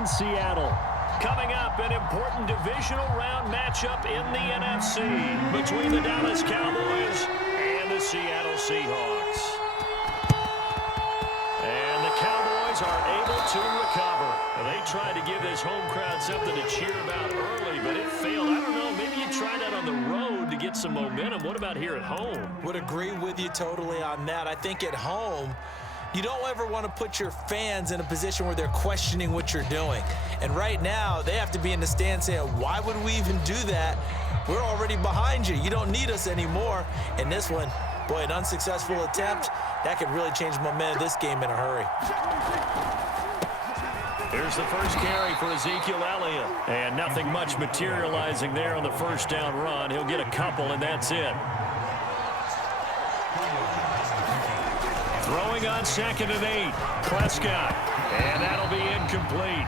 Seattle. Coming up, an important divisional round matchup in the NFC between the Dallas Cowboys and the Seattle Seahawks. And the Cowboys are able to recover. They tried to give this home crowd something to cheer about early, but it failed. I don't know, maybe you try that on the road to get some momentum. What about here at home? Would agree with you totally on that. I think at home, you don't ever want to put your fans in a position where they're questioning what you're doing. And right now, they have to be in the stand saying, why would we even do that? We're already behind you. You don't need us anymore. And this one, boy, an unsuccessful attempt, that could really change the momentum of this game in a hurry. Here's the first carry for Ezekiel Elliott. And nothing much materializing there on the first down run. He'll get a couple, and that's it. Throwing on 2nd and 8, Prescott, and that'll be incomplete.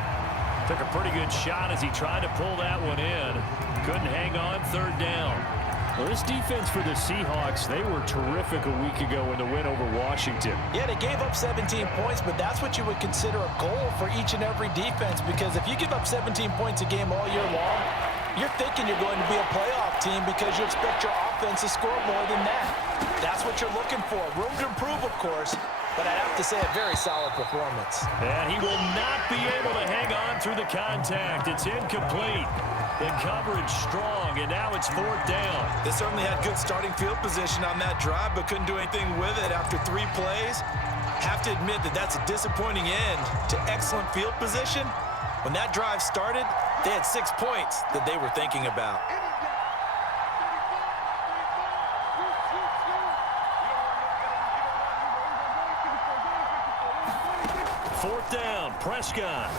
Took a pretty good shot as he tried to pull that one in. Couldn't hang on 3rd down. Well, this defense for the Seahawks, they were terrific a week ago in the win over Washington. Yeah, they gave up 17 points, but that's what you would consider a goal for each and every defense, because if you give up 17 points a game all year long, you're thinking you're going to be a playoff team because you expect your offense to score more than that. That's what you're looking for. Room to improve, of course, but I'd have to say a very solid performance. And he will not be able to hang on through the contact. It's incomplete. The coverage strong, and now it's 4th down. They certainly had good starting field position on that drive, but couldn't do anything with it after 3 plays. Have to admit that that's a disappointing end to excellent field position. When that drive started, they had 6 points that they were thinking about. Fourth down, Prescott.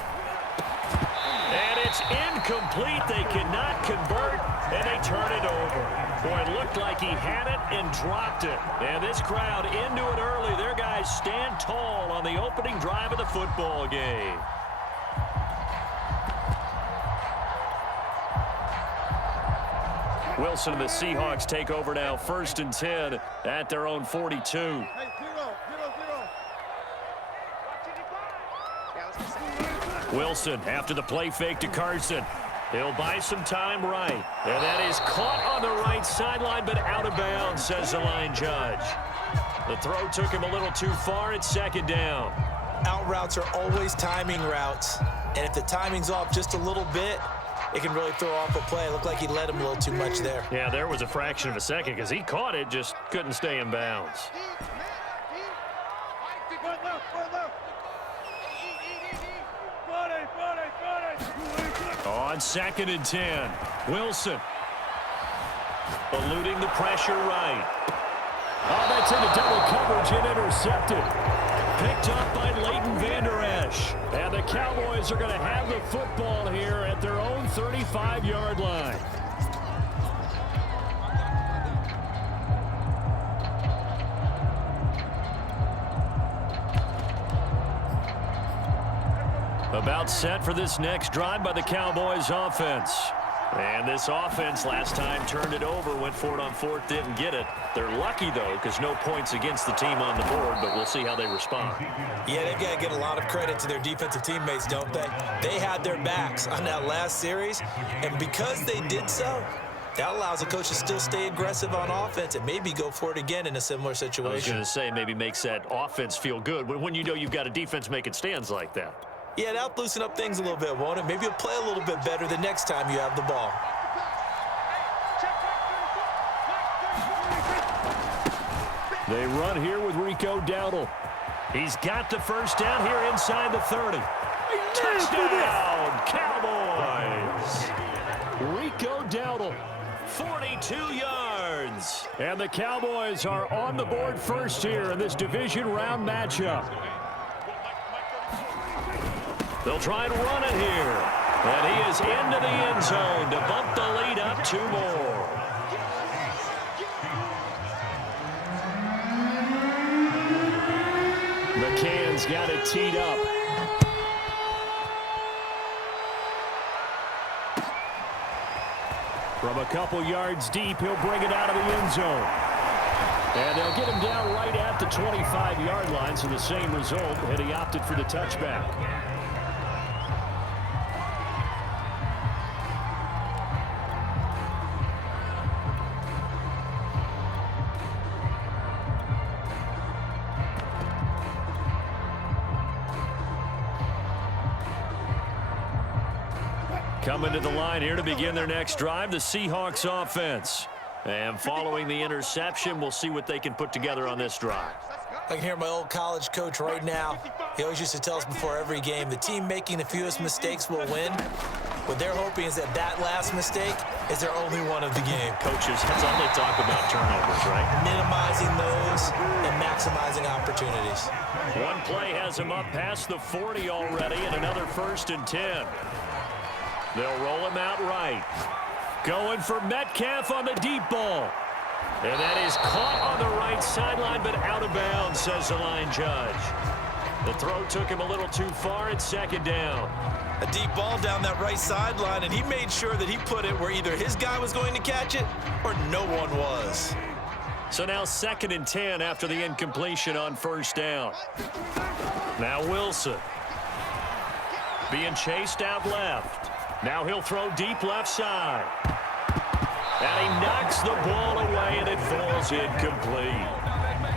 And it's incomplete. They cannot convert, and they turn it over. Boy, it looked like he had it and dropped it. And this crowd into it early. Their guys stand tall on the opening drive of the football game. Wilson and the Seahawks take over now, 1st and 10 at their own 42. Wilson after the play fake to Carson. He'll buy some time right. And that is caught on the right sideline, but out of bounds, says the line judge. The throw took him a little too far. It's 2nd down. Out routes are always timing routes. And if the timing's off just a little bit, it can really throw off a play. It looked like he led him a little too much there. Yeah, there was a fraction of a second because he caught it, just couldn't stay in bounds. On 2nd and 10, Wilson eluding the pressure right. Oh, that's into double coverage and intercepted. Picked up by Leighton Vander Esch. And the Cowboys are going to have the football here at their own 35-yard line. About set for this next drive by the Cowboys offense. And this offense last time turned it over, went for it on 4th, didn't get it. They're lucky, though, because no points against the team on the board, but we'll see how they respond. Yeah, they've got to get a lot of credit to their defensive teammates, don't they? They had their backs on that last series, and because they did so, that allows the coach to still stay aggressive on offense and maybe go for it again in a similar situation. I was going to say maybe makes that offense feel good when you know you've got a defense making stands like that. Yeah, that'll loosen up things a little bit, won't it? Maybe you'll play a little bit better the next time you have the ball. They run here with Rico Dowdle. He's got the first down here inside the 30. Touchdown, Cowboys! Rico Dowdle, 42 yards. And the Cowboys are on the board first here in this division round matchup. They'll try and run it here. And he is into the end zone to bump the lead up 2 more. McCann's got it teed up. From a couple yards deep, he'll bring it out of the end zone. And they'll get him down right at the 25-yard line, so the same result, and he opted for the touchback. Coming to the line here to begin their next drive, the Seahawks offense. And following the interception, we'll see what they can put together on this drive. I can hear my old college coach right now. He always used to tell us before every game, the team making the fewest mistakes will win. What they're hoping is that that last mistake is their only one of the game. Coaches, that's all they talk about, turnovers, right? Minimizing those and maximizing opportunities. One play has him up past the 40 already, and another 1st and 10. They'll roll him out right. Going for Metcalf on the deep ball. And that is caught on the right sideline, but out of bounds, says the line judge. The throw took him a little too far. It's 2nd down. A deep ball down that right sideline, and he made sure that he put it where either his guy was going to catch it or no one was. So now 2nd and 10 after the incompletion on 1st down. Now Wilson being chased out left. Now he'll throw deep left side. And he knocks the ball away, and it falls incomplete.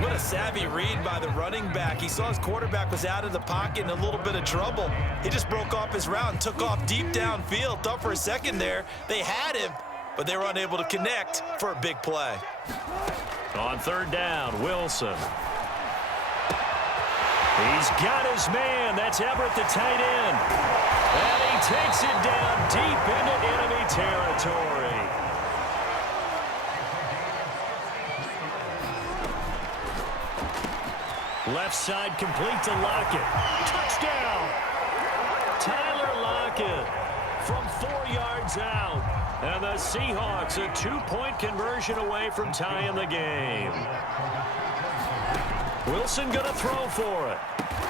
What a savvy read by the running back. He saw his quarterback was out of the pocket in a little bit of trouble. He just broke off his route and took off deep downfield. Thought for a second there they had him, but they were unable to connect for a big play. On 3rd down, Wilson. He's got his man. That's Everett, the tight end. And he takes it down deep into enemy territory. Left side complete to Lockett. Touchdown! Tyler Lockett from 4 yards out. And the Seahawks a 2-point conversion away from tying the game. Wilson going to throw for it.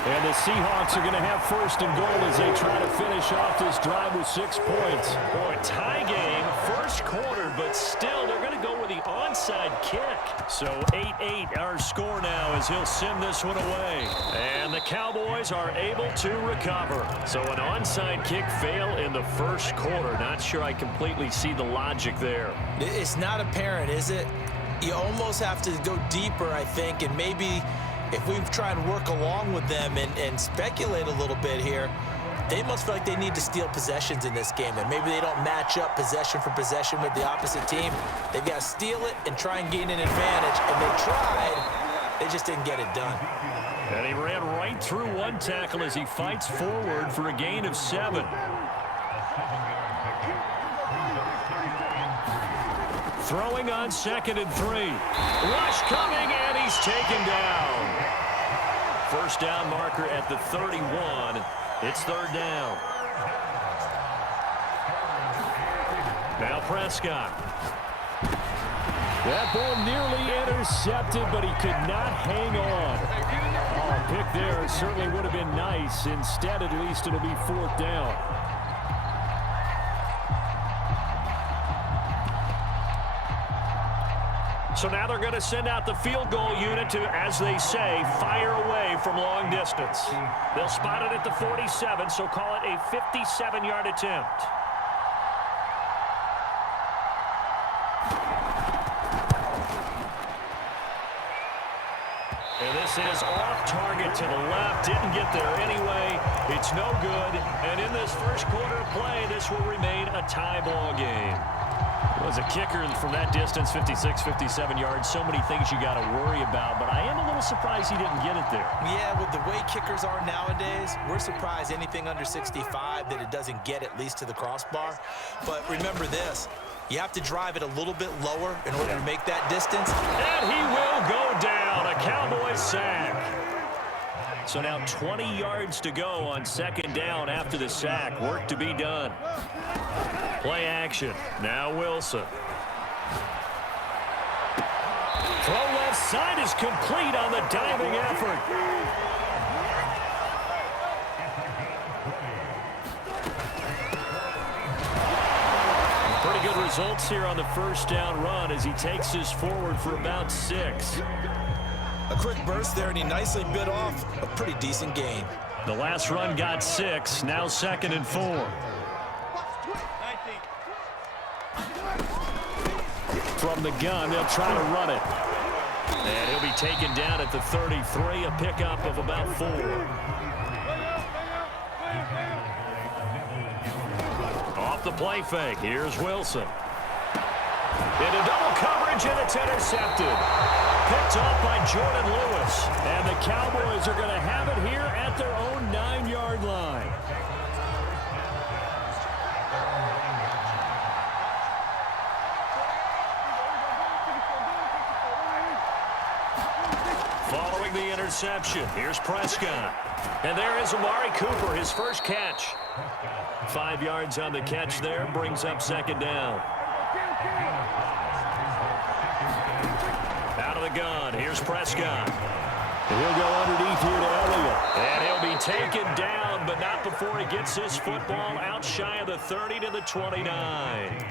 And the Seahawks are going to have 1st and goal as they try to finish off this drive with 6 points. Boy, tie game, 1st quarter, but still they're going to go with the onside kick. So 8-8 our score now as he'll send this one away. And the Cowboys are able to recover. So an onside kick fail in the 1st quarter. Not sure I completely see the logic there. It's not apparent, is it? You almost have to go deeper, I think, and maybe if we try and work along with them and speculate a little bit here, they must feel like they need to steal possessions in this game, and maybe they don't match up possession for possession with the opposite team. They've got to steal it and try and gain an advantage, and they tried. They just didn't get it done. And he ran right through one tackle as he fights forward for a gain of 7. Throwing on 2nd and 3. Rush coming, and he's taken down. 1st down marker at the 31. It's 3rd down. Now Prescott. That ball nearly intercepted, but he could not hang on. Oh, a pick there certainly would have been nice. Instead, at least it'll be 4th down. So now they're going to send out the field goal unit to, as they say, fire away from long distance. They'll spot it at the 47, so call it a 57-yard attempt. And this is off target to the left. Didn't get there anyway. It's no good. And in this 1st quarter of play, this will remain a tie ball game. Well, as a kicker from that distance, 56, 57 yards, so many things you got to worry about, but I am a little surprised he didn't get it there. Yeah, with the way kickers are nowadays, we're surprised anything under 65 that it doesn't get at least to the crossbar. But remember this, you have to drive it a little bit lower in order to make that distance. And he will go down, a Cowboys sack. So now 20 yards to go on 2nd down after the sack. Work to be done. Play action. Now Wilson. Throw left side is complete on the diving effort. Pretty good results here on the 1st down run as he takes this forward for about 6. A quick burst there, and he nicely bit off a pretty decent gain. The last run got 6. Now 2nd and 4. From the gun, they'll try to run it. And he'll be taken down at the 33, a pickup of about 4. Off the play fake. Here's Wilson. Into double coverage, and it's intercepted. Picked off by Jordan Lewis. And the Cowboys are going to have it here at their own 9-yard line. Following the interception, here's Prescott. And there is Amari Cooper, his first catch. 5 yards on the catch there, brings up second down. Out of the gun, here's Prescott. And he'll go underneath here to Elliott. And he'll be taken down, but not before he gets his football out shy of the 30 to the 29.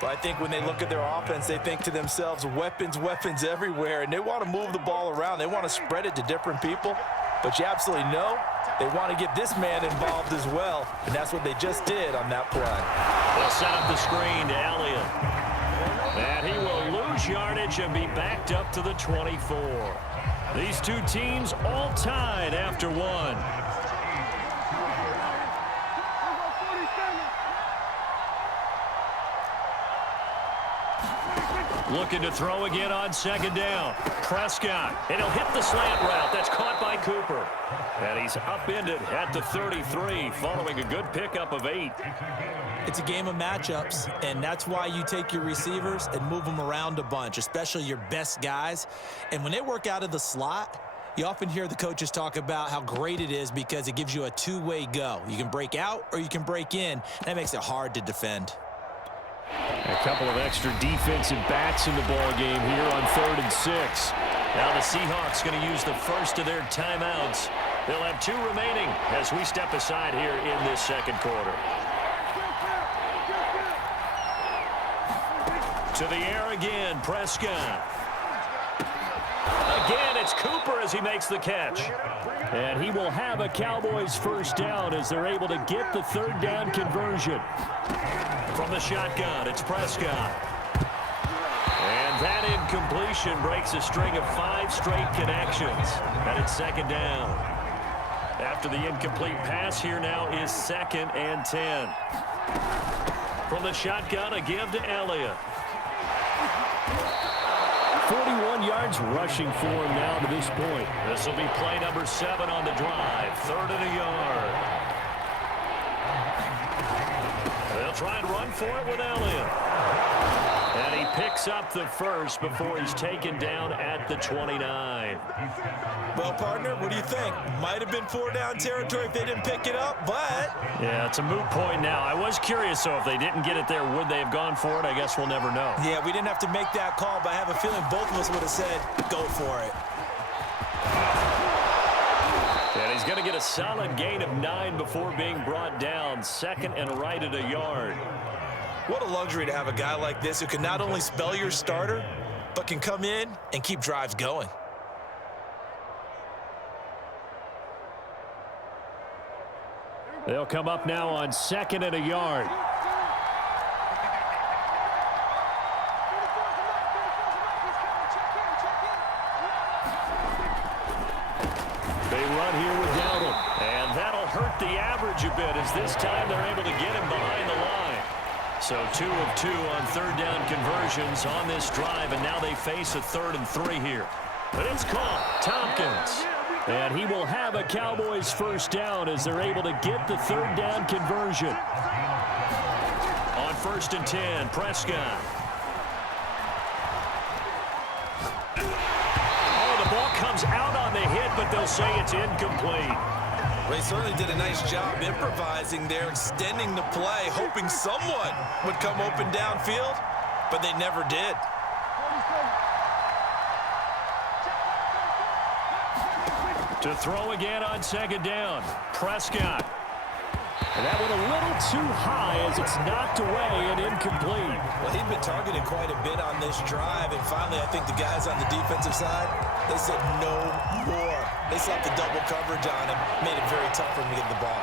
But I think when they look at their offense, they think to themselves, weapons, weapons everywhere, and they want to move the ball around. They want to spread it to different people. But you absolutely know they want to get this man involved as well, and that's what they just did on that play. They'll set up the screen to Elliott. And he will lose yardage and be backed up to the 24. These two teams all tied after one. Looking to throw again on second down. Prescott, and he'll hit the slant route. That's caught by Cooper. And he's upended at the 33, following a good pickup of 8. It's a game of matchups, and that's why you take your receivers and move them around a bunch, especially your best guys. And when they work out of the slot, you often hear the coaches talk about how great it is because it gives you a two-way go. You can break out or you can break in. That makes it hard to defend. A couple of extra defensive backs in the ball game here on 3rd and 6. Now the Seahawks going to use the first of their timeouts. They'll have 2 remaining as we step aside here in this second quarter. To the air again, Prescott. Again, it's Cooper as he makes the catch. And he will have a Cowboys first down as they're able to get the 3rd down conversion. From the shotgun, it's Prescott. And that incompletion breaks a string of 5 straight connections. And it's second down. After the incomplete pass, here now is 2nd and 10. From the shotgun, a give to Elliott. 41 yards rushing for him now to this point. This will be play number 7 on the drive. 3rd and a yard. They'll try and run for it with Elliott. And he picks up the first before he's taken down at the 29. Well, partner, what do you think? Might have been 4-down territory if they didn't pick it up, but... Yeah, it's a moot point now. I was curious, so if they didn't get it there, would they have gone for it? I guess we'll never know. Yeah, we didn't have to make that call, but I have a feeling both of us would have said, go for it. And he's going to get a solid gain of 9 before being brought down. 2nd and right at a yard. What a luxury to have a guy like this who can not only spell your starter, but can come in and keep drives going. They'll come up now on 2nd and a yard. They run here with Dowdle, and that'll hurt the average a bit as this time they're able to get him behind the line. So 2 of 2 on 3rd down conversions on this drive, and now they face a 3rd and 3 here. But it's caught. Tompkins. And he will have a Cowboys first down as they're able to get the 3rd down conversion. On 1st and 10, Prescott. Oh, the ball comes out on the hit, but they'll say it's incomplete. Well, he certainly did a nice job improvising there, extending the play, hoping someone would come open downfield, but they never did. To throw again on 2nd down, Prescott. And that went a little too high as it's knocked away and incomplete. Well, he'd been targeted quite a bit on this drive, and finally I think the guys on the defensive side, they said no more. They slapped the double coverage on him, made it very tough for him to get the ball.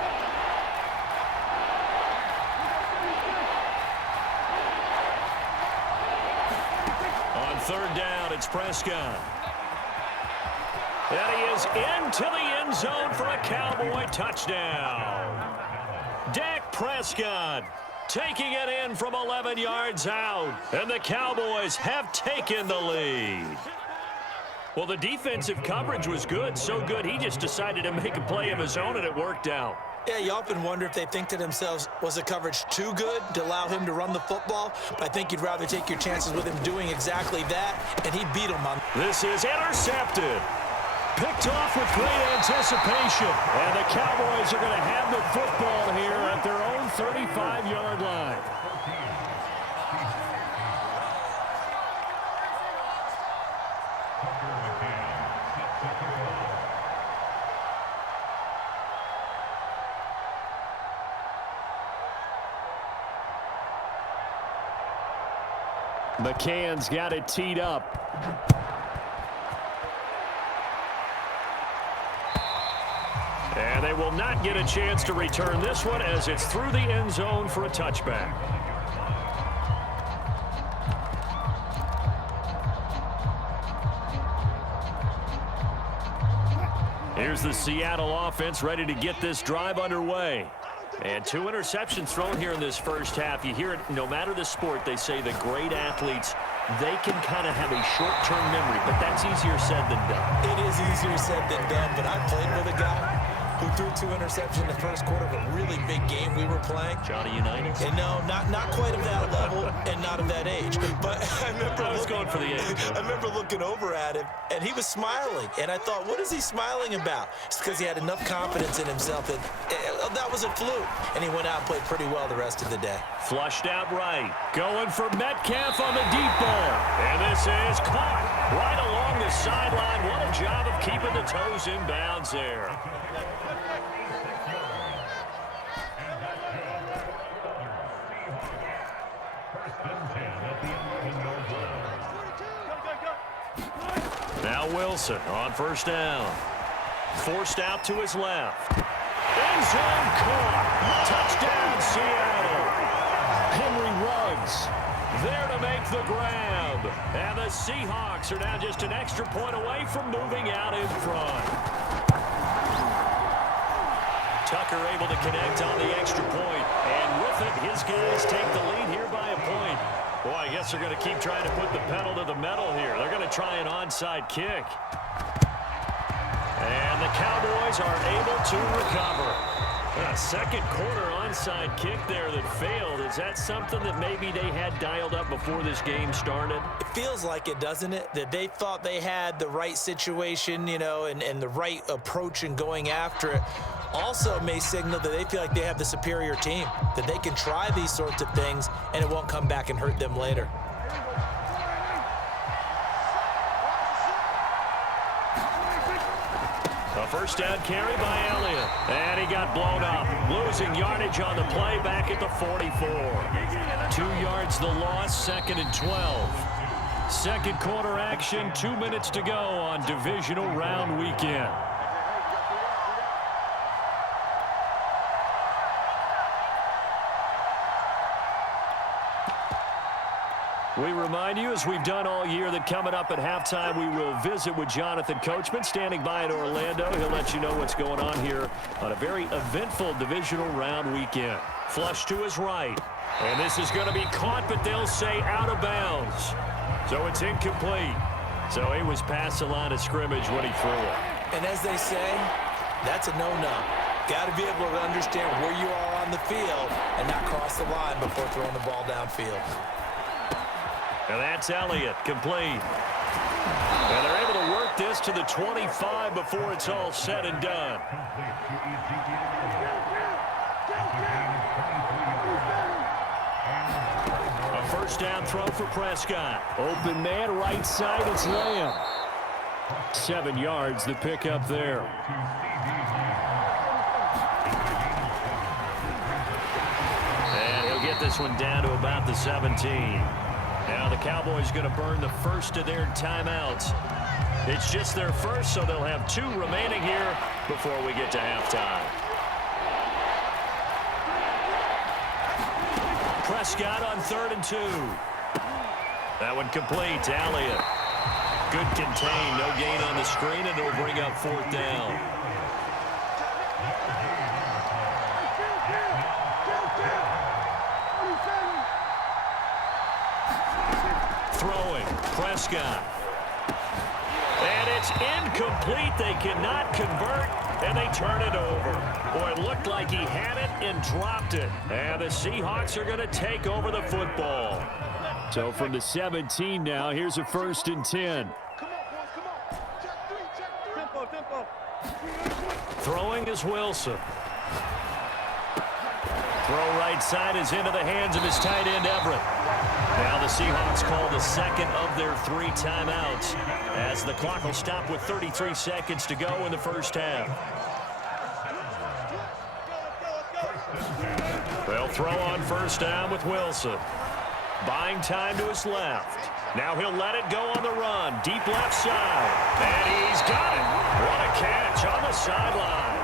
On 3rd down, it's Prescott. And he is into the end zone for a Cowboy touchdown. Dak Prescott taking it in from 11 yards out. And the Cowboys have taken the lead. Well, the defensive coverage was good, so good he just decided to make a play of his own, and it worked out. Yeah, you often wonder if they think to themselves, was the coverage too good to allow him to run the football? But I think you'd rather take your chances with him doing exactly that, and he beat him on. This is intercepted. Picked off with great anticipation. And the Cowboys are going to have the football here at their own 35-yard line. McCann's got it teed up. And they will not get a chance to return this one as it's through the end zone for a touchback. Here's the Seattle offense ready to get this drive underway. And 2 interceptions thrown here in this first half. You hear it, no matter the sport, they say the great athletes, they can kind of have a short-term memory, but that's easier said than done. It is easier said than done, but I played with a guy who threw 2 interceptions in the first quarter of a really big game we were playing. Johnny Unitas? And no, not quite of that level and not of that age. But I was going for the age. I remember looking over at him, and he was smiling. And I thought, what is he smiling about? It's because he had enough confidence in himself that that was a fluke. And he went out and played pretty well the rest of the day. Flushed out right. Going for Metcalf on the deep ball. And this is caught right along the sideline. What a job of keeping the toes in bounds there. Now Wilson on first down. Forced out to his left. End zone caught. Touchdown, Seattle. Henry Ruggs there to make the grab. And the Seahawks are now just an extra point away from moving out in front. Tucker able to connect on the extra point. And with it, his guys take the lead here by a point. Boy, I guess they're going to keep trying to put the pedal to the metal here. They're going to try an onside kick. And the Cowboys are able to recover. A second quarter onside kick there that failed. Is that something that maybe they had dialed up before this game started? It feels like it, doesn't it? That they thought they had the right situation, you know, and the right approach in going after it. Also may signal that they feel like they have the superior team, that they can try these sorts of things and it won't come back and hurt them later. A first down carry by Elliott. And he got blown up. Losing yardage on the play back at the 44. 2 yards the loss, 2nd and 12. Second quarter action, 2 minutes to go on divisional round weekend. We remind you, as we've done all year, that coming up at halftime, we will visit with Jonathan Coachman, standing by in Orlando. He'll let you know what's going on here on a very eventful divisional round weekend. Flush to his right. And this is going to be caught, but they'll say out of bounds. So it's incomplete. So he was past the line of scrimmage when he threw it. And as they say, that's a no-no. Got to be able to understand where you are on the field and not cross the line before throwing the ball downfield. And that's Elliott, complete. And they're able to work this to the 25 before it's all said and done. A first down throw for Prescott. Open man, right side, it's Lamb. 7 yards, the pickup there. And he'll get this one down to about the 17. Now the Cowboys going to burn the first of their timeouts. It's just their first, so they'll have 2 remaining here before we get to halftime. Prescott on 3rd and 2. That one complete to Elliott. Good contain, no gain on the screen, and it'll bring up 4th down. throwing. Prescott. And it's incomplete. They cannot convert, and they turn it over. Boy, it looked like he had it and dropped it. And the Seahawks are going to take over the football. So from the 17 now, here's a 1st and 10. Throwing is Wilson. Throw right side is into the hands of his tight end, Everett. Now the Seahawks call the second of their 3 timeouts as the clock will stop with 33 seconds to go in the first half. They'll throw on first down with Wilson. Buying time to his left. Now he'll let it go on the run. Deep left side. And he's got it. What a catch on the sideline.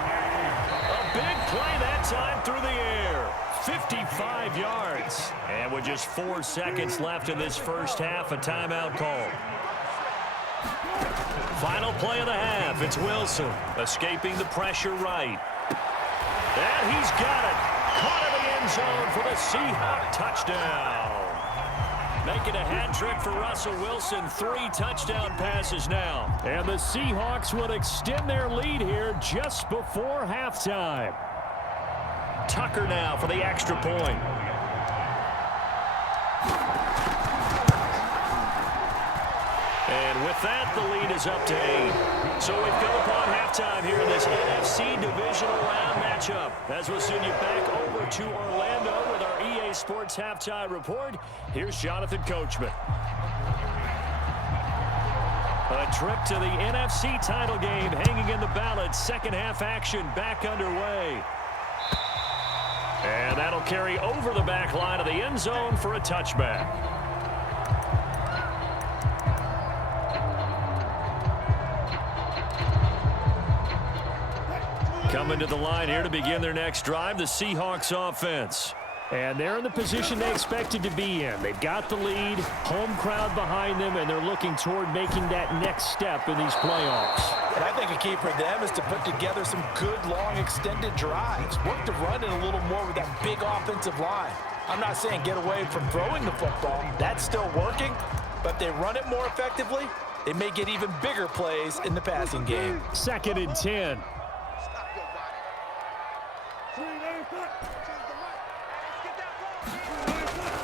A big play that time through the air. 55 yards. And with just 4 seconds left in this first half, a timeout call. Final play of the half. It's Wilson escaping the pressure right. And he's got it. Caught in the end zone for the Seahawks touchdown. Making a hat trick for Russell Wilson. 3 touchdown passes now. And the Seahawks will extend their lead here just before halftime. Tucker now for the extra point. And with that, the lead is up to 8. So we've come upon halftime here in this NFC Divisional Round matchup. As we'll send you back over to Orlando with our EA Sports Halftime Report, here's Jonathan Coachman. A trip to the NFC title game hanging in the balance. Second half action back underway. And that'll carry over the back line of the end zone for a touchback. Coming to the line here to begin their next drive, the Seahawks offense. And they're in the position they expected to be in. They've got the lead, home crowd behind them, and they're looking toward making that next step in these playoffs. And I think a key for them is to put together some good, long, extended drives. Work the run in a little more with that big offensive line. I'm not saying get away from throwing the football. That's still working, but they run it more effectively. They may get even bigger plays in the passing game. 2nd and 10.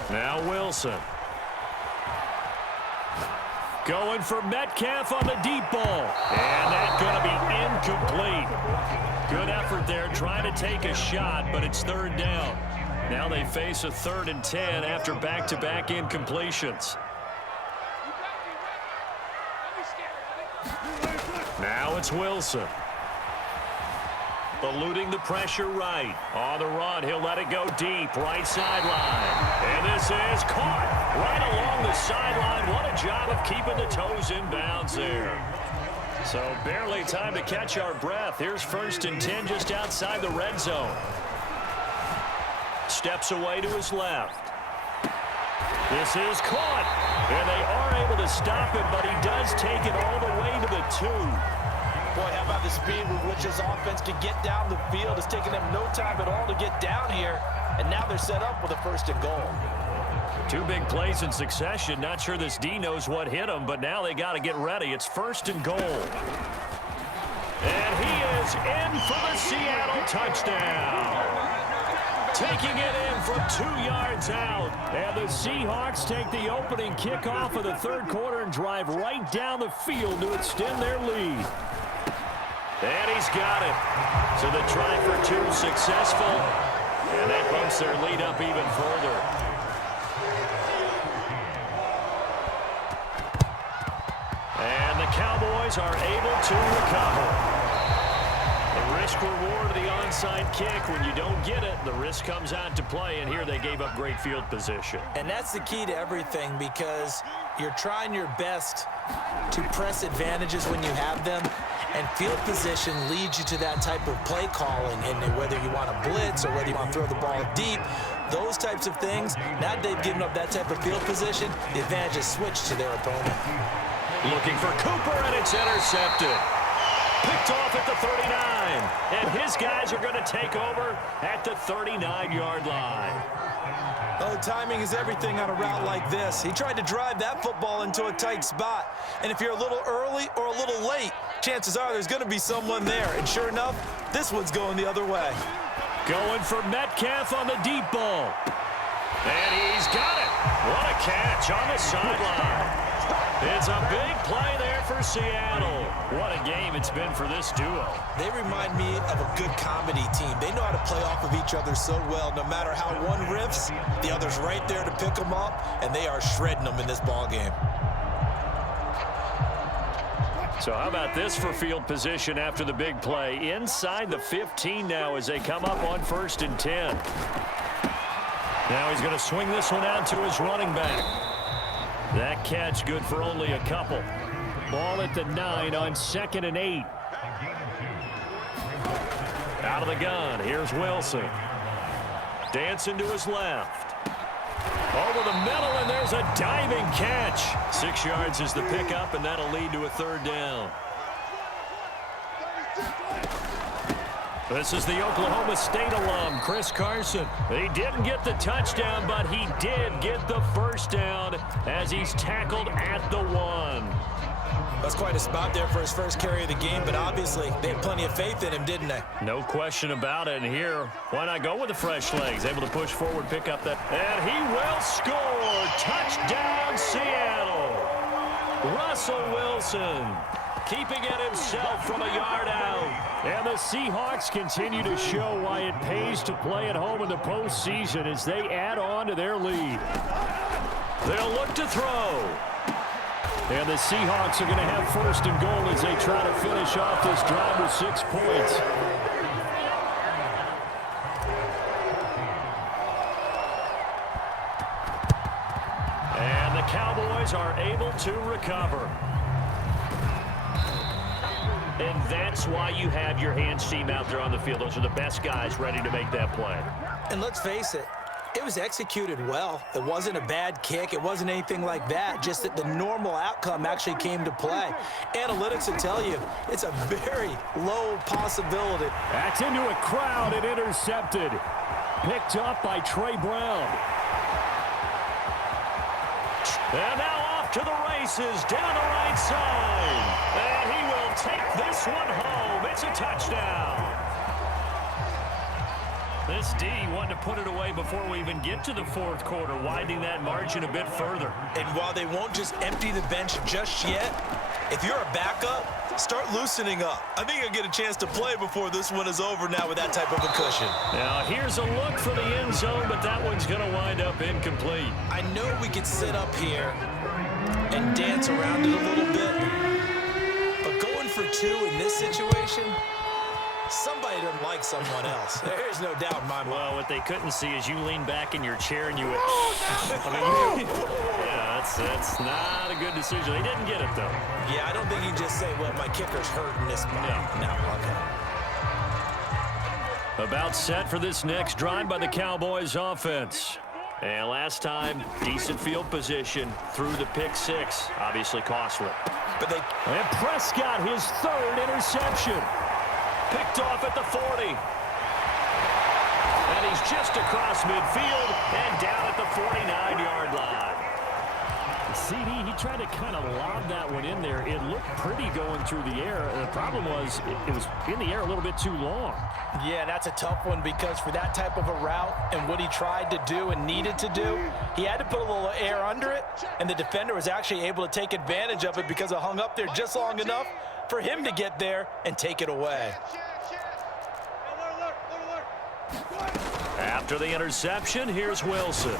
Now Wilson. Going for Metcalf on the deep ball. And that's going to be incomplete. Good effort there trying to take a shot, but it's 3rd down. Now they face a 3rd and 10 after back-to-back incompletions. Now it's Wilson. Eluding the pressure right. On the run, he'll let it go deep. Right sideline. And this is caught right along the sideline. What a job of keeping the toes in bounds there. So barely time to catch our breath. Here's 1st and 10 just outside the red zone. Steps away to his left. This is caught. And they are able to stop him, but he does take it all the way to the 2. Boy, how about the speed with which this offense can get down the field? It's taken them no time at all to get down here, and now they're set up with a 1st and goal. 2 big plays in succession. Not sure this D knows what hit him, but now they got to get ready. It's 1st and goal. And he is in for the Seattle touchdown. Taking it in from 2 yards out. And the Seahawks take the opening kickoff of the 3rd quarter and drive right down the field to extend their lead. And he's got it. So the try for 2 successful. And that bumps their lead up even further. And the Cowboys are able to recover. The risk reward of the onside kick. When you don't get it, the risk comes out to play. And here they gave up great field position. And that's the key to everything, because you're trying your best to press advantages when you have them. And field position leads you to that type of play calling, and whether you want to blitz or whether you want to throw the ball deep, those types of things. Now that they've given up that type of field position, the advantage is switched to their opponent. Looking for Cooper, and it's intercepted. Picked off at the 39. And his guys are going to take over at the 39-yard line. Oh, timing is everything on a route like this. He tried to drive that football into a tight spot. And if you're a little early or a little late, chances are there's going to be someone there. And sure enough, this one's going the other way. Going for Metcalf on the deep ball. And he's got it. What a catch on the sideline. It's a big play there for Seattle. What a game it's been for this duo. They remind me of a good comedy team. They know how to play off of each other so well. No matter how one riffs, the other's right there to pick them up, and they are shredding them in this ball game. So how about this for field position after the big play? Inside the 15 now as they come up on 1st and 10. Now he's going to swing this one out to his running back. That catch good for only a couple. Ball at the 9 on 2nd and 8. Out of the gun, here's Wilson. Dancing to his left. Over the middle, and there's a diving catch. 6 yards is the pickup, and that'll lead to a 3rd down. This is the Oklahoma State alum, Chris Carson. He didn't get the touchdown, but he did get the 1st down as he's tackled at the 1. That's quite a spot there for his first carry of the game, but obviously they had plenty of faith in him, didn't they? No question about it. And here, why not go with the fresh legs? Able to push forward, pick up that. And he will score. Touchdown, Seattle. Russell Wilson keeping it himself from a yard out. And the Seahawks continue to show why it pays to play at home in the postseason as they add on to their lead. They'll look to throw. And the Seahawks are going to have 1st and goal as they try to finish off this drive with 6 points. And the Cowboys are able to recover. And that's why you have your hands team out there on the field. Those are the best guys ready to make that play. And let's face it, it was executed well. It wasn't a bad kick. It wasn't anything like that. Just that the normal outcome actually came to play. Analytics will tell you it's a very low possibility. That's into a crowd and intercepted. Picked up by Trey Brown. And now off to the races down the right side. And he will take this one home. It's a touchdown. This D wanted to put it away before we even get to the 4th quarter, widening that margin a bit further. And while they won't just empty the bench just yet, if you're a backup, start loosening up. I think you'll get a chance to play before this one is over now with that type of a cushion. Now here's a look for the end zone, but that one's going to wind up incomplete. I know we could sit up here and dance around it a little bit, but going for 2 in this situation, somebody doesn't like someone else. There's no doubt in my mind. Well, what they couldn't see is you lean back in your chair and you went, yeah, that's not a good decision. They didn't get it, though. Yeah, I don't think you can just say, well, my kicker's hurting this spot. No, okay. About set for this next drive by the Cowboys offense. And last time, decent field position through the pick 6. Obviously costly. And Prescott, his 3rd interception. Picked off at the 40. And he's just across midfield and down at the 49-yard line. CD, he tried to kind of lob that one in there. It looked pretty going through the air. The problem was it was in the air a little bit too long. Yeah, that's a tough one because for that type of a route and what he tried to do and needed to do, he had to put a little air under it, and the defender was actually able to take advantage of it because it hung up there just long enough for him to get there and take it away. After the interception, here's Wilson.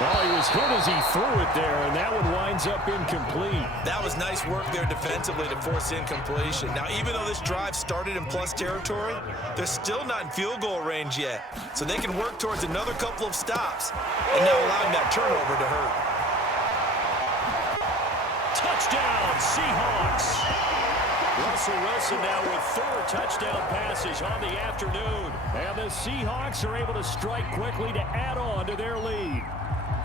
Oh, he was hit as he threw it there, and that one winds up incomplete. That was nice work there defensively to force incompletion. Now, even though this drive started in plus territory, they're still not in field goal range yet. So they can work towards another couple of stops and now allowing that turnover to hurt. Touchdown, Seahawks. Russell Wilson now with 4 touchdown passes on the afternoon. And the Seahawks are able to strike quickly to add on to their lead.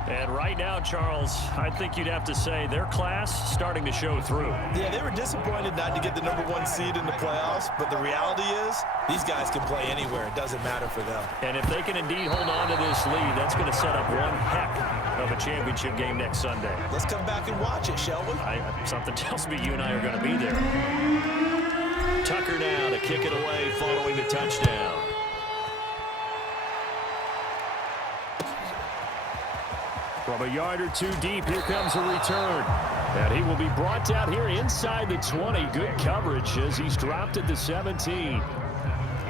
And right now, Charles, I think you'd have to say their class starting to show through. Yeah, they were disappointed not to get the #1 seed in the playoffs, but the reality is these guys can play anywhere. It doesn't matter for them. And if they can indeed hold on to this lead, that's going to set up one heck of a championship game next Sunday. Let's come back and watch it, shall we? Something tells me you and I are going to be there. Tucker now to kick it away following the touchdown. From a yard or two deep, here comes a return. And he will be brought down here inside the 20. Good coverage as he's dropped at the 17.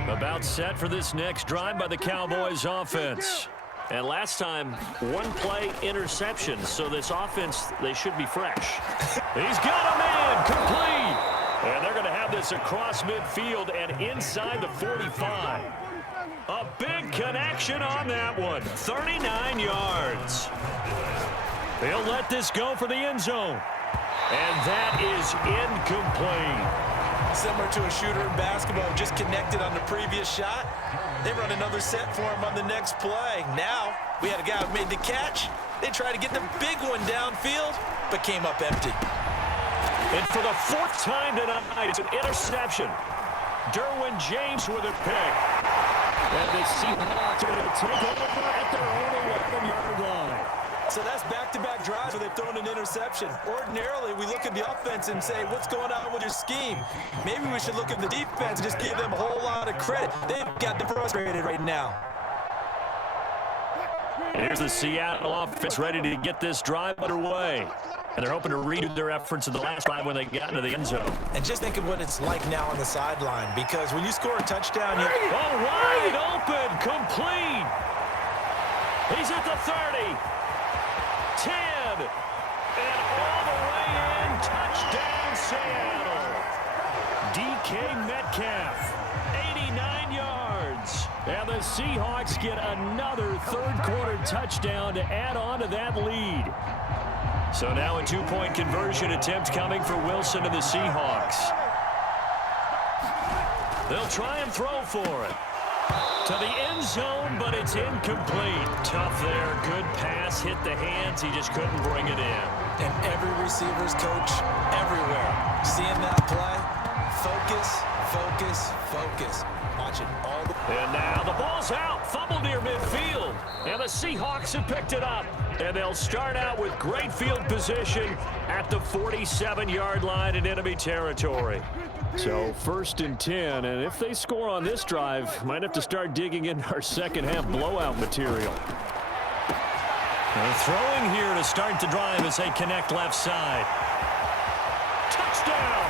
About set for this next drive by the Cowboys offense. And last time, one play interception. So this offense, they should be fresh. He's got a man complete. And they're going to have this across midfield and inside the 45. A big connection on that one. 39 yards. They'll let this go for the end zone. And that is incomplete. Similar to a shooter in basketball, just connected on the previous shot. They run another set for him on the next play. Now, we had a guy who made the catch. They tried to get the big one downfield, but came up empty. And for the fourth time tonight, it's an interception. Derwin James with a pick. And the Seahawks are going to take over at their own 11-yard line. So that's back-to-back drives where they've thrown an interception. Ordinarily, we look at the offense and say, what's going on with your scheme? Maybe we should look at the defense and just give them a whole lot of credit. They've got them frustrated right now. Here's the Seattle offense ready to get this drive underway. And they're hoping to redo their efforts in the last drive when they got into the end zone. And just think of what it's like now on the sideline, because when you score a touchdown, you... Oh, wide open, complete. He's at the 30. 10. And all the way in, touchdown Seattle. DK Metcalf, 89 yards. And the Seahawks get another third-quarter touchdown to add on to that lead. So now a two-point conversion attempt coming for Wilson and the Seahawks. They'll try and throw for it. To the end zone, but it's incomplete. Tough there. Good pass. Hit the hands. He just couldn't bring it in. And every receiver's coach everywhere. Seeing that play, focus, focus, focus. Watch it all the way. And now the ball's out. Fumble near midfield. And the Seahawks have picked it up. And they'll start out with great field position at the 47-yard line in enemy territory. So 1st and 10, and if they score on this drive, might have to start digging in our second-half blowout material. And throwing here to start the drive as they connect left side. Touchdown!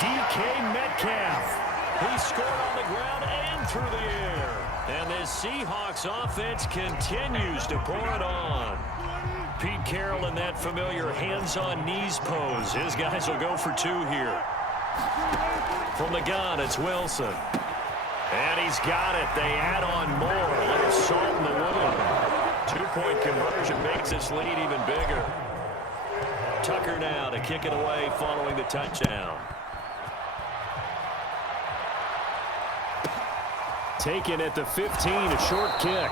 DK Metcalf. He scored on the ground and through the air. And this Seahawks offense continues to pour it on. Pete Carroll in that familiar hands-on knees pose. His guys will go for 2 here. From the gun, it's Wilson. And he's got it. They add on more. A little salt in the wound. 2-point conversion makes this lead even bigger. Tucker now to kick it away following the touchdown. Taken at the 15, a short kick.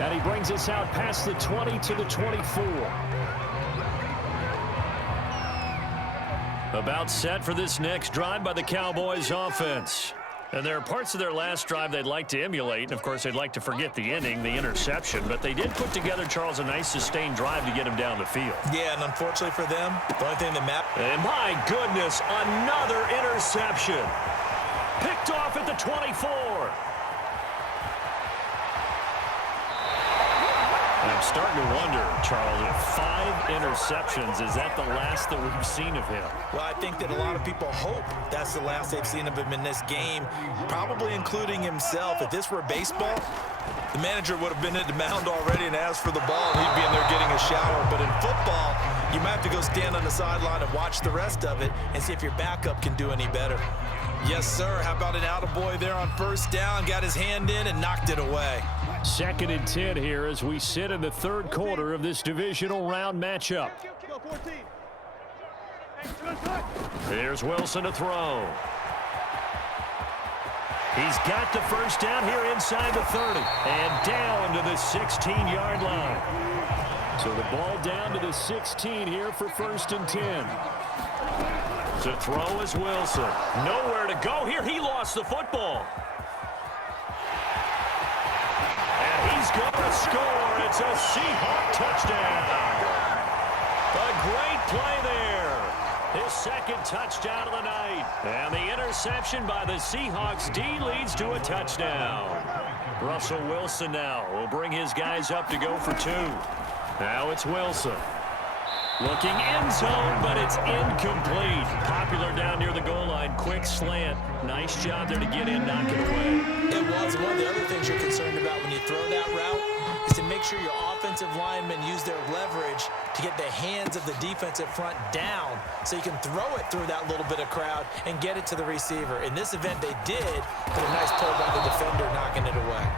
And he brings us out past the 20 to the 24. About set for this next drive by the Cowboys offense. And there are parts of their last drive they'd like to emulate. And, of course, they'd like to forget the inning, the interception. But they did put together, Charles, a nice sustained drive to get him down the field. Yeah, and unfortunately for them, the only thing that matters. And, my goodness, another interception. Picked off at the 24. I'm starting to wonder, Charles, if 5 interceptions, is that the last that we've seen of him? Well, I think that a lot of people hope that's the last they've seen of him in this game, probably including himself. If this were baseball, the manager would have been at the mound already and asked for the ball, and he'd be in there getting a shower. But in football, you might have to go stand on the sideline and watch the rest of it and see if your backup can do any better. Yes, sir. How about an attaboy there on 1st down? Got his hand in and knocked it away. 2nd and 10 here as we sit in the 3rd quarter of this divisional round matchup. Here's Wilson to throw. He's got the first down here inside the 30 and down to the 16-yard line. So the ball down to the 16 here for 1st and 10. To throw is Wilson. Nowhere to go here. He lost the football. And he's going to score. It's a Seahawk touchdown. A great play there. His 2nd touchdown of the night. And the interception by the Seahawks D leads to a touchdown. Russell Wilson now will bring his guys up to go for 2. Now it's Wilson. Looking end zone, but it's incomplete. Popular down near the goal line. Quick slant. Nice job there to get in, knock it away. It was. One of the other things you're concerned about when you throw that route is to make sure your offensive linemen use their leverage to get the hands of the defensive front down so you can throw it through that little bit of crowd and get it to the receiver. In this event, they did, but a nice play by the defender knocking it away.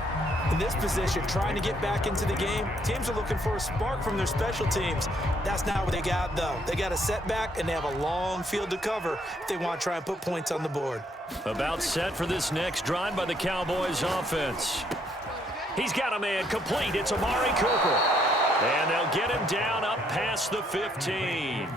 In this position, trying to get back into the game, teams are looking for a spark from their special teams. That's not what they got, though. They got a setback, and they have a long field to cover if they want to try and put points on the board. About set for this next drive by the Cowboys offense. He's got a man complete. It's Amari Cooper. And they'll get him down up past the 15.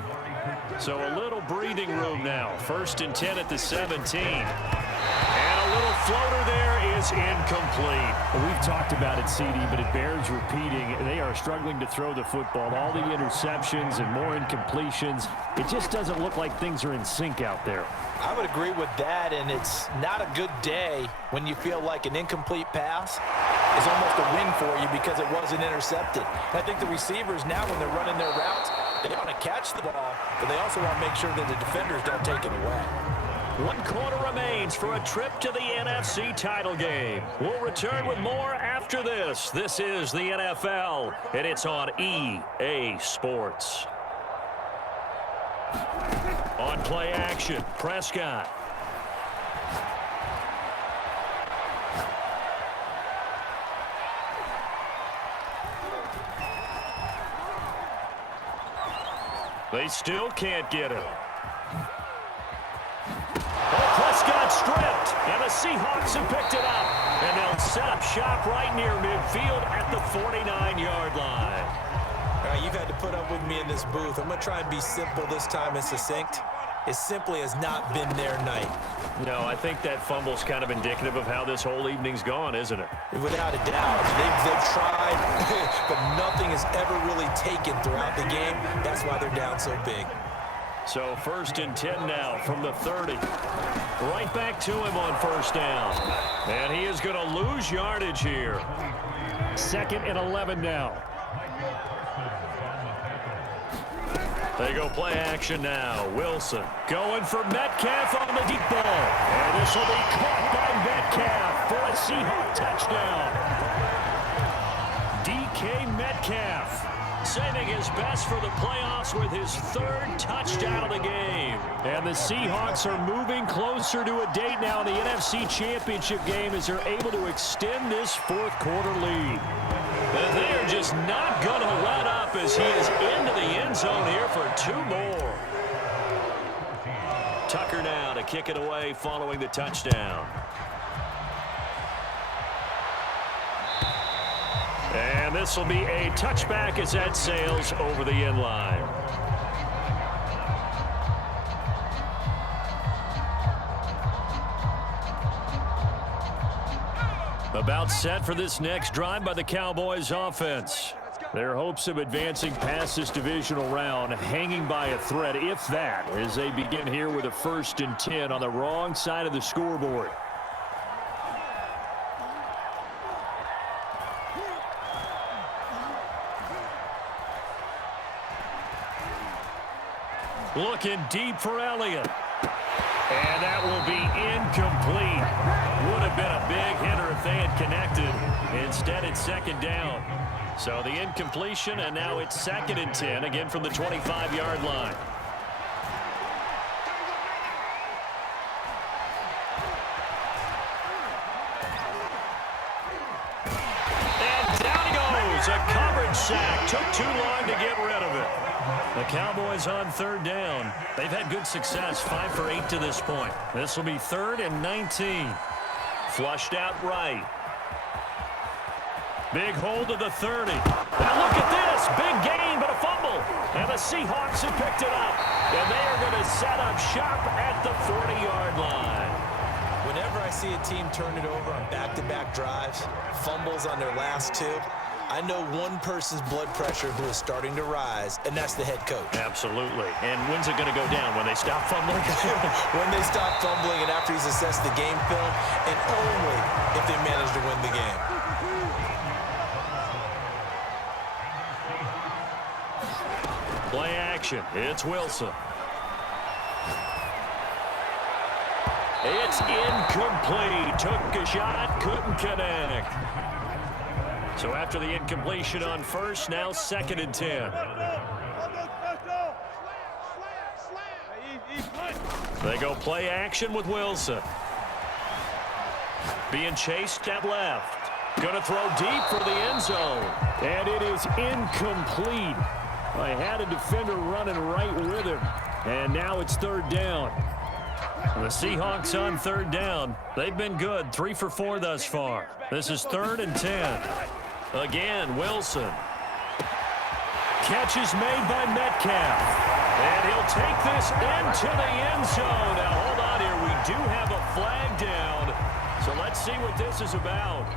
So a little breathing room now. 1st and 10 at the 17. And a little floater there is incomplete. Well, we've talked about it, CD, but it bears repeating. They are struggling to throw the football. All the interceptions and more incompletions. It just doesn't look like things are in sync out there. I would agree with that, and it's not a good day when you feel like an incomplete pass is almost a win for you because it wasn't intercepted. And I think the receivers now, when they're running their routes, they want to catch the ball, but they also want to make sure that the defenders don't take it away. 1 quarter remains for a trip to the NFC title game. We'll return with more after this. This is the NFL, and it's on EA Sports. On play action, Prescott. They still can't get him. Oh, Prescott stripped, and the Seahawks have picked it up. And they'll set up shop right near midfield at the 49-yard line. All right, you've had to put up with me in this booth. I'm going to try and be simple this time and succinct. It simply has not been their night. No, I think that fumble's kind of indicative of how this whole evening's gone, isn't it? Without a doubt. They've tried, but nothing has ever really taken throughout the game. That's why they're down so big. So 1st and 10 now from the 30. Right back to him on 1st down. And he is going to lose yardage here. 2nd and 11 now. They go play action now. Wilson going for Metcalf on the deep ball. And this will be caught by Metcalf for a Seahawk touchdown. DK Metcalf saving his best for the playoffs with his 3rd touchdown of the game. And the Seahawks are moving closer to a date now in the NFC Championship game as they're able to extend this 4th quarter lead. And they are just not going to let up as he is into the end zone here for 2 more. Tucker now to kick it away following the touchdown. And this will be a touchback as that sails over the end line. About set for this next drive by the Cowboys offense. Their hopes of advancing past this divisional round hanging by a thread, if that, as they begin here with a 1st and 10 on the wrong side of the scoreboard. Looking deep for Elliott. And that will be incomplete. Would have been a big hitter if they had connected. Instead, it's 2nd down. So the incompletion, and now it's 2nd and 10, again from the 25-yard line. And down he goes. A coverage sack. Took too long to get rid of it. The Cowboys on 3rd down. They've had good success, 5 for 8 to this point. This will be 3rd and 19. Flushed out right. Big hold of the 30. Now look at this. Big gain, but a fumble. And the Seahawks have picked it up. And they are going to set up shop at the 40-yard line. Whenever I see a team turn it over on back-to-back drives, fumbles on their last two, I know one person's blood pressure who is starting to rise, and that's the head coach. Absolutely. And when's it going to go down? When they stop fumbling? When they stop fumbling and after he's assessed the game film, and only if they manage to win the game. Play action. It's Wilson. It's incomplete. Took a shot, couldn't connect. So after the incompletion on first, now 2nd and 10. They go play action with Wilson. Being chased at left. Going to throw deep for the end zone. And it is incomplete. I had a defender running right with him. And now it's 3rd down. The Seahawks on 3rd down. They've been good. 3 for 4 thus far. This is 3rd and 10. Again, Wilson. Catch is made by Metcalf. And he'll take this into the end zone. Now, hold on here. We do have a flag down. So let's see what this is about.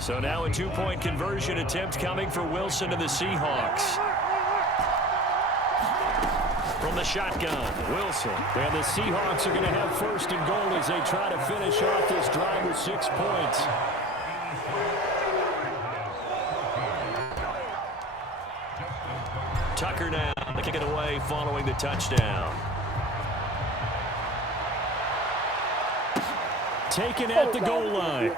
So now a 2-point conversion attempt coming for Wilson and the Seahawks. From the shotgun, Wilson. And the Seahawks are going to have 1st and goal as they try to finish off this drive with 6 points. Tucker now to kick it away following the touchdown. Taken at the goal line.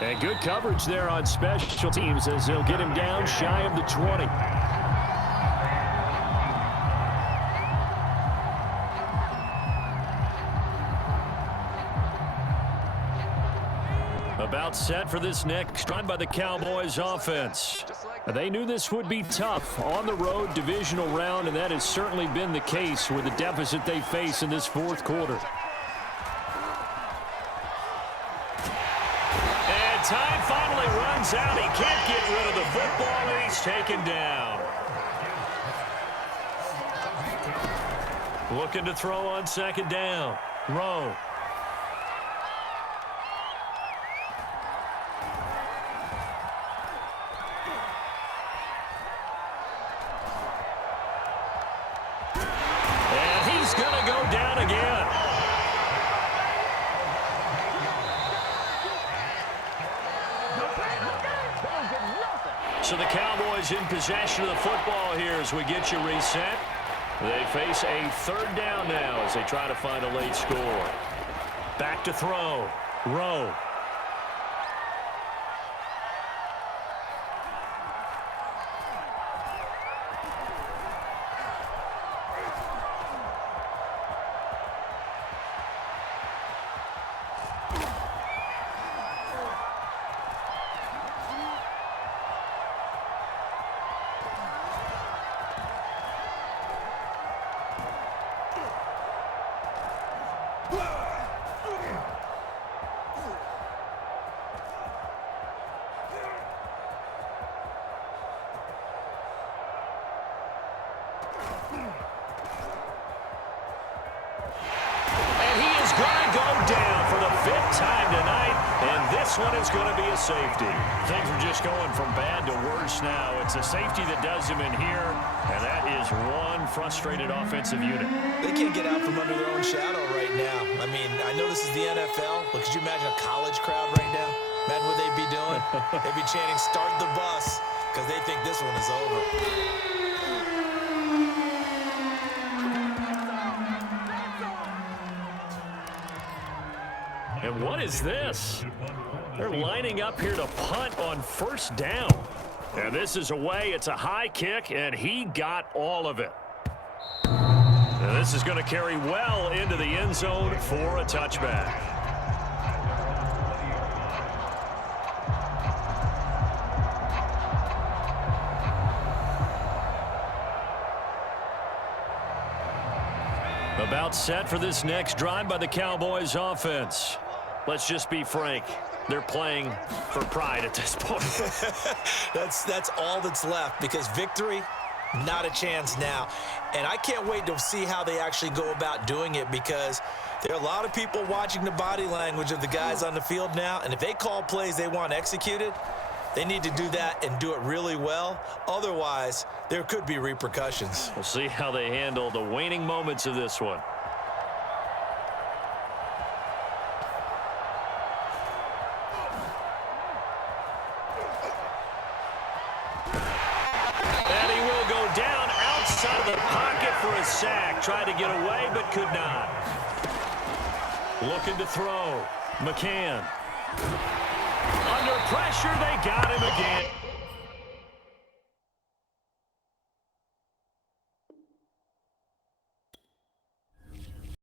And good coverage there on special teams as they'll get him down shy of the 20. About set for this next run by the Cowboys offense. They knew this would be tough on the road divisional round, and that has certainly been the case with the deficit they face in this 4th quarter. And time finally runs out. He can't get rid of the football, and he's taken down. Looking to throw on 2nd down. Rowe. So the Cowboys in possession of the football here as we get you reset. They face a 3rd down now as they try to find a late score. Back to throw. Rowe. This one is going to be a safety. Things are just going from bad to worse now. It's a safety that does him in here, and that is one frustrated offensive unit. They can't get out from under their own shadow right now. I mean, I know this is the NFL, but could you imagine a college crowd right now? Imagine what they'd be doing. They'd be chanting, "Start the bus," because they think this one is over. And what is this? They're lining up here to punt on 1st down. And this is away. It's a high kick, and he got all of it. And this is going to carry well into the end zone for a touchback. About set for this next drive by the Cowboys offense. Let's just be frank. They're playing for pride at this point. That's all that's left, because victory, not a chance now. And I can't wait to see how they actually go about doing it, because there are a lot of people watching the body language of the guys on the field now, and if they call plays they want executed, they need to do that and do it really well. Otherwise, there could be repercussions. We'll see how they handle the waning moments of this one. And he will go down outside of the pocket for a sack. Tried to get away, but could not. Looking to throw. McCann. Under pressure, they got him again.